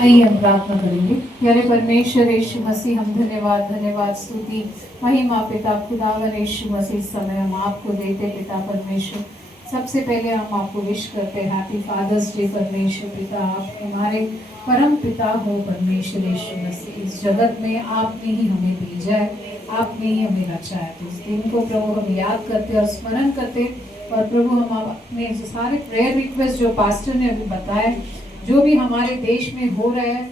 आइए हम प्रार्थना करेंगे। प्यारे परमेश्वर यीशु मसीह, हम धन्यवाद धन्यवाद स्तुति महिमा पिता खुदावन यीशु मसीह, इस समय हम आपको देते पिता परमेश्वर। सबसे पहले हम आपको विश करते हैं हैप्पी फादर्स डे परमेश्वर पिता। आप हमारे परम पिता हो परमेश्वर यीशु मसीह। इस जगत में आपने ही हमें भेजा है, आपने ही हमें रचा है। तो इस दिन को प्रभु हम याद करते और स्मरण करते। और प्रभु हम अपने सारे प्रेयर रिक्वेस्ट जो पास्टर ने अभी बताए, जो भी हमारे देश में हो रहा है,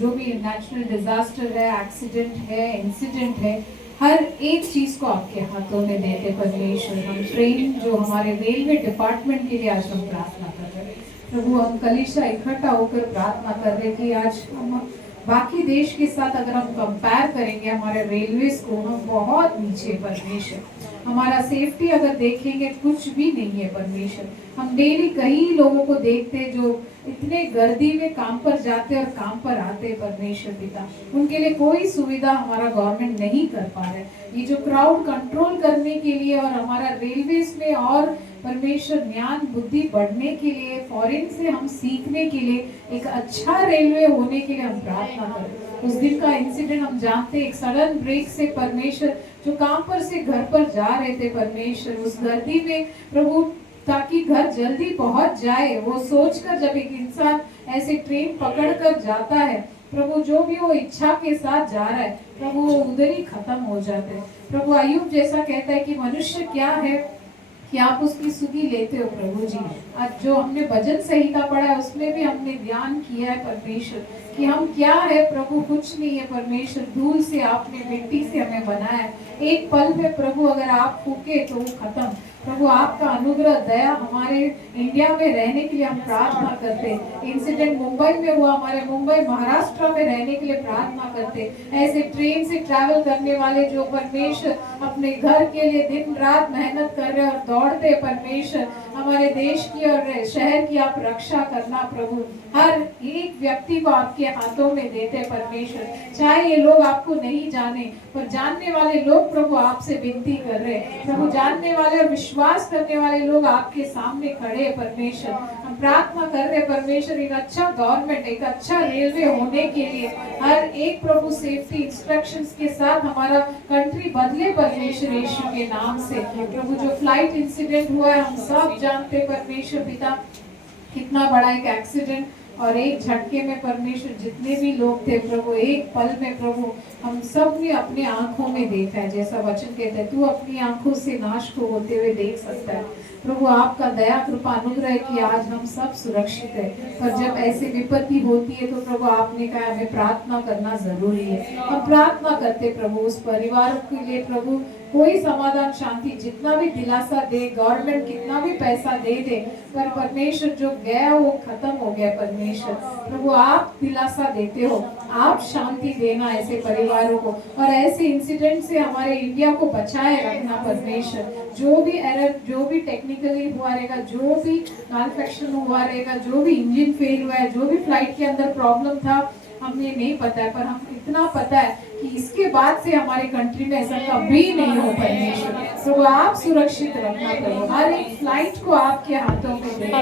जो भी नेचुरल डिजास्टर है, एक्सीडेंट है, इंसिडेंट है, हर एक चीज को आपके हाथों में देते परमेश्वर। हम ट्रेन जो हमारे रेलवे डिपार्टमेंट के लिए आज हम प्रार्थना कर रहे हैं प्रभु। हम कलीसिया इकट्ठा होकर प्रार्थना कर रहे कि आज हम बाकी देश के साथ अगर हम कंपेयर करेंगे हमारे रेलवेज को, हम बहुत नीचे परमेश्वर। हमारा सेफ्टी अगर देखेंगे कुछ भी नहीं है परमेश्वर। हम डेली कई लोगों को देखते जो इतने गर्दी में काम पर जाते और काम पर आते परमेश्वर पिता, उनके लिए कोई सुविधा हमारा गवर्नमेंट नहीं कर पा रहे। ये जो क्राउड कंट्रोल करने के लिए और हमारा रेलवेज में और परमेश्वर ज्ञान बुद्धि बढ़ने के लिए, फॉरेन से हम सीखने के लिए, एक अच्छा रेलवे होने के लिए हम प्रार्थना करें। उस दिन का इंसिडेंट हम जानते, एक सडन ब्रेक से परमेश्वर जो काम पर से घर पर जा रहे थे परमेश्वर, उस गर्दी में प्रभु ताकि घर जल्दी पहुंच जाए, वो सोचकर जब एक इंसान ऐसे ट्रेन पकड़ कर जाता है प्रभु, जो भी वो इच्छा के साथ जा रहा है प्रभु, वो उधर ही खत्म हो जाते हैं प्रभु। अय्यूब जैसा कहता है कि मनुष्य क्या है कि आप उसकी सुधि लेते हो प्रभु जी। आज जो हमने भजन संहिता पढ़ा है उसमें भी हमने ध्यान किया है परमेश्वर कि हम क्या है प्रभु, कुछ नहीं है परमेश्वर। धूल से आपने, मिट्टी से हमें बनाया। एक पल में प्रभु अगर आप फूके तो वो खत्म। प्रभु आपका अनुग्रह दया हमारे इंडिया में रहने के लिए हम प्रार्थना करते। इंसिडेंट मुंबई में हुआ, हमारे मुंबई महाराष्ट्र में रहने के लिए प्रार्थना करते। ऐसे ट्रेन से ट्रैवल करने वाले जो परमेश्वर अपने घर के लिए दिन रात मेहनत कर रहे और दौड़ते परमेश्वर, हमारे देश की और शहर की आप रक्षा करना प्रभु। हर एक व्यक्ति को आपके हाथों में देते परमेश्वर। चाहे ये लोग आपको नहीं जाने, पर जानने वाले लोग प्रभु आपसे विनती कर रहे प्रभु। जानने वाले और विश्वास करने वाले लोग आपके सामने खड़े हैं परमेश्वर। हम प्रार्थना कर रहे परमेश्वर, एक अच्छा गवर्नमेंट, एक अच्छा रेलवे होने के लिए हर एक प्रभु सेफ्टी इंस्ट्रक्शंस के साथ हमारा कंट्री बदले परमेश्वर यीशु के नाम से। प्रभु जो फ्लाइट इंसिडेंट हुआ है हम सब जानते परमेश्वर पिता, कितना बड़ा एक एक्सीडेंट, और एक झटके में परमेश्वर जितने भी लोग थे प्रभु, एक पल में प्रभु हम सब ने अपने आंखों में देखा है। जैसा वचन कहता है, तू अपनी आंखों से नाश को होते हुए देख सकता है प्रभु। आपका दया कृपा अनुग्रह कि आज हम सब सुरक्षित है। पर जब ऐसी विपत्ति होती है तो प्रभु आपने कहा हमें प्रार्थना करना जरूरी है। हम प्रार्थना करते प्रभु उस परिवार के लिए प्रभु, कोई समाधान शांति जितना भी दिलासा दे, गवर्नमेंट कितना भी पैसा दे दे, पर परमेश्वर जो गया वो खत्म हो गया परमेश्वर। प्रभु आप दिलासा देते हो, आप शांति देना ऐसे परिवारों को, और ऐसे इंसिडेंट से हमारे इंडिया को बचाए रखना परमेश्वर। जो भी एरर, जो भी टेक्निकली हुआ रहेगा, जो भी मैन्युफैक्चरिंग हुआ रहेगा, जो भी इंजन फेल हुआ है, जो भी फ्लाइट के अंदर प्रॉब्लम था, हमें नहीं पता है, पर हम इतना पता है कि इसके बाद से हमारे कंट्री में ऐसा कभी नहीं हो परमेश्वर। तो आप सुरक्षित रखना प्रभु। हर एक फ्लाइट को आपके हाथों में देते,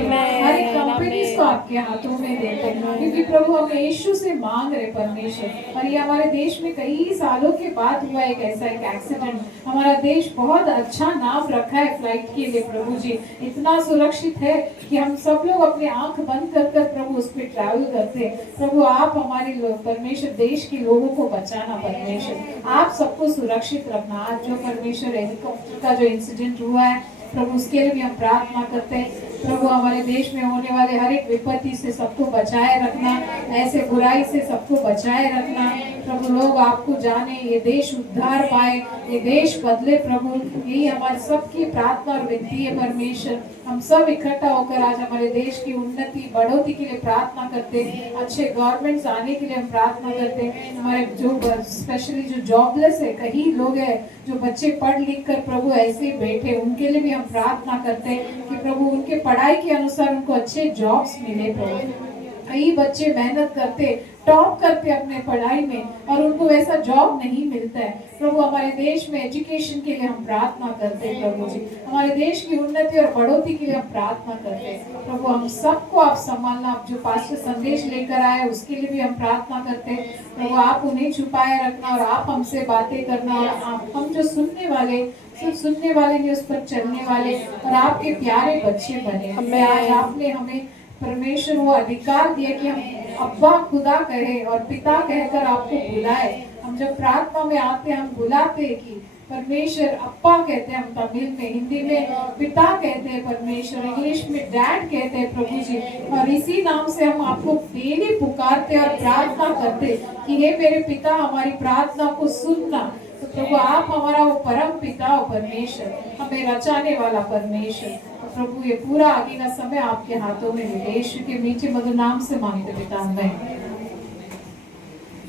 हर एक कंपनीज को आपके हाथों में देते, क्योंकि प्रभु हम यीशु से मांग रहे परमेश्वर। और ये हमारे देश में कई सालों के बाद हुआ एक ऐसा एक एक्सीडेंट। हमारा देश बहुत अच्छा नाम रखा है फ्लाइट के लिए प्रभु जी, इतना सुरक्षित है कि हम सब लोग अपने आंख बंद कर कर प्रभु उस पर ट्रैवल करते। प्रभु आप हमारे परमेश्वर देश के लोगों को बचाना परमेश्वर, आप सबको सुरक्षित रखना। आज जो परमेश्वर हेलीकॉप्टर का जो इंसिडेंट हुआ है प्रभु, उसके लिए भी हम प्रार्थना करते हैं प्रभु। हमारे देश में होने वाले हर एक विपत्ति से सबको बचाए रखना, ऐसे बुराई से सबको बचाए रखना प्रभु। लोग आपको जाने, ये देश उद्धार पाए, ये देश बदले प्रभु, यही हमारे सबकी प्रार्थना और विनती है परमेश्वर। हम सब इकट्ठा होकर आज हमारे देश की उन्नति बढ़ोतरी के लिए प्रार्थना करते हैं, अच्छे गवर्नमेंट्स आने के लिए हम प्रार्थना करते हैं। हमारे जो स्पेशली जो जॉबलेस है, कई लोग हैं जो बच्चे पढ़ लिख कर प्रभु ऐसे ही बैठे, उनके लिए भी हम प्रार्थना करते हैं कि प्रभु उनके पढ़ाई के अनुसार उनको अच्छे जॉब्स मिले प्रभु। कई बच्चे मेहनत करते टॉप करते अपने पढ़ाई में और उनको वैसा जॉब नहीं मिलता है। प्रभु हमारे देश में एजुकेशन के लिए हम प्रार्थना करते हैं प्रभु जी, हमारे देश की उन्नति और बढ़ोतरी के लिए हम प्रार्थना करते हैं प्रभु। हम सबको आप संभालना, आप जो पास्टर संदेश लेकर आए उसके लिए भी हम प्रार्थना करते हैं प्रभु। आप उन्हें छुपाए रखना और आप हमसे बातें करना, और हम जो सुनने वाले सिर्फ सुनने वाले नहीं, उस पर चलने वाले और आपके प्यारे बच्चे बने। आज आपने हमें परमेश्वर वो अधिकार दिया कि हम अब्बा खुदा कहे और पिता कहकर आपको बुलाए। हम जब प्रार्थना में आते हैं हम बुलाते हैं कि परमेश्वर अप्पा कहते हैं, हम तमिल में, हिंदी में पिता कहते हैं परमेश्वर, इंग्लिश में डैड कहते हैं प्रभु जी। और इसी नाम से हम आपको डेली पुकारते और प्रार्थना करते कि हे मेरे पिता हमारी प्रार्थना को सुनना। तो प्रभु आप हमारा वो परम पिता और परमेश्वर, हमें रचाने वाला परमेश्वर। प्रभु ये पूरा आगे का समय आपके हाथों में है। यीशु के मीठे मधुर नाम से मांगते पिता, आमीन।